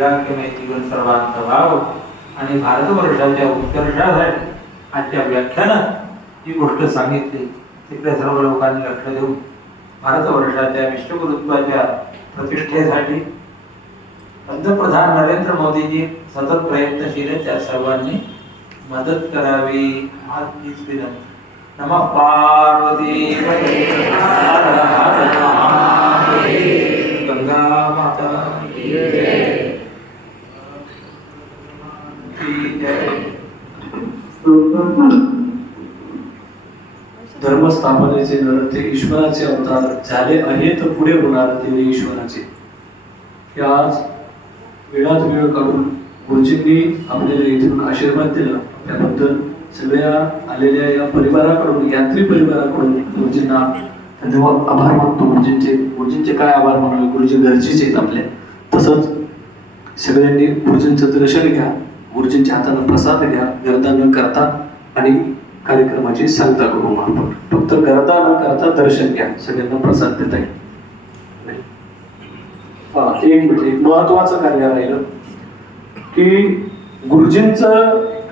वैराग्यमय जीवन सर्वांचा भाव आणि भारतवर्षाच्या उत्कर्षासाठी आजच्या व्याख्यानात जी गोष्ट सांगितली तिकडे सर्व लोकांनी लक्ष देऊन भारतवर्षाच्या विश्वगुरुत्वाच्या प्रतिष्ठेसाठी पंतप्रधान नरेंद्र मोदीजी सतत प्रयत्नशील आहेत, त्या सर्वांनी मदत करावी हीच विनंती. नमः पार्वती गंगा माता की जय. धर्मस्थापनेचे नरते ईश्वराचे अवतार झाले आहेत, पुढे होणार ते ईश्वराचे. हे आज वेळात वेळ काढून गुरुजींनी आपल्याला इथून आशीर्वाद दिला, त्याबद्दल सगळ्या आलेल्या या परिवाराकडून, यात्री परिवाराकडून गुरुजींना धन्यवाद, आभार मानतो. गुरुजींचे काय आभार मानले, गुरुजी गरजेचे आहेत आपल्या. तसंच सगळ्यांनी गुरुजींचं दर्शन घ्या, गुरुजींच्या हातानं प्रसाद घ्या, गर्दा न करता, आणि कार्यक्रमाची सांगता करू. आपण फक्त गर्दा न करता दर्शन घ्या, सगळ्यांना प्रसाद देता येईल. एक महत्वाचं कार्य राहिलं की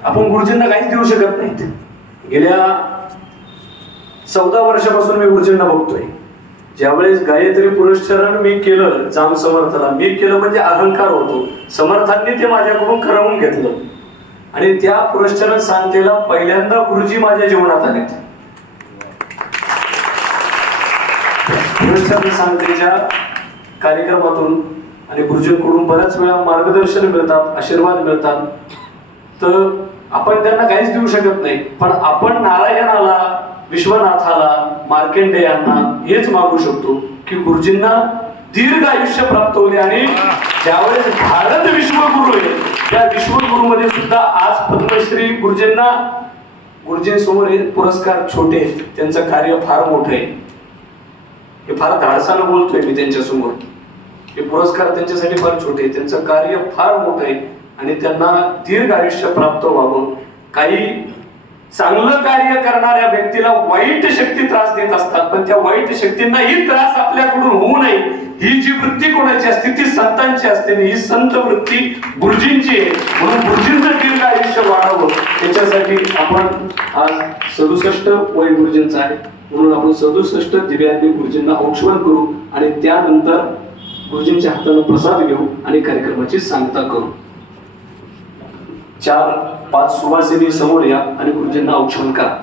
आपण गुरुजींना काहीच देऊ शकत नाहीत. गेल्या 14 वर्षापासून मी गुरुजींना बघतोय. ज्यावेळेस गायत्री पुरस्चरण मी केलं, जाम समर्थाला मी केलं म्हणजे अहंकार होतो, समर्थांनी ते माझ्याकडून करवून घेतलं आणि त्या पुरस्चरण सांगतेला पहिल्यांदा गुरुजी माझ्या जीवनात आले. पुरस्चरण सांगतेच्या कार्यक्रमातून आणि गुरुजींकडून बऱ्याच वेळा मार्गदर्शन मिळतात, आशीर्वाद मिळतात. तर आपण त्यांना काहीच देऊ शकत नाही, पण आपण नारायणाला, विश्वनाथाला, मार्कंडेयांना हेच मागू शकतो की गुरुजींना दीर्घ आयुष्य प्राप्त होते. आणि ज्यावेळेस भारत विश्वगुरु आहे, त्या विश्वगुरुमध्ये सुद्धा आज पद्मश्री गुरुजींना, गुरुजींसमोर हे पुरस्कार छोटे आहेत, त्यांचं कार्य फार मोठं आहे. हे फार धाडसानं बोलतोय मी त्यांच्या समोर. हे पुरस्कार त्यांच्यासाठी फार छोटे आहे, त्यांचं कार्य फार मोठं आहे आणि त्यांना दीर्घ आयुष्य प्राप्त व्हावं. काही चांगलं कार्य करणाऱ्या व्यक्तीला वाईट शक्ती त्रास देत असतात, पण त्या वाईट शक्तींनाही त्रास आपल्याकडून होऊ नये ही जी वृत्ती कोणाची असते ती संतांची असते. ही संत वृत्ती गुरुजींची आहे, म्हणून गुरुजींचं दीर्घ आयुष्य वाढावं त्याच्यासाठी आपण आज 67 वय गुरुजींचं आहे, म्हणून आपण 67 दिव्यांनी गुरुजींना औक्षण करू आणि त्यानंतर गुरुजींच्या हाताने प्रसाद घेऊ आणि कार्यक्रमाची सांगता करू. 4-5 सुवासिनी समोर या आणि गुरुजींना औक्षण करा.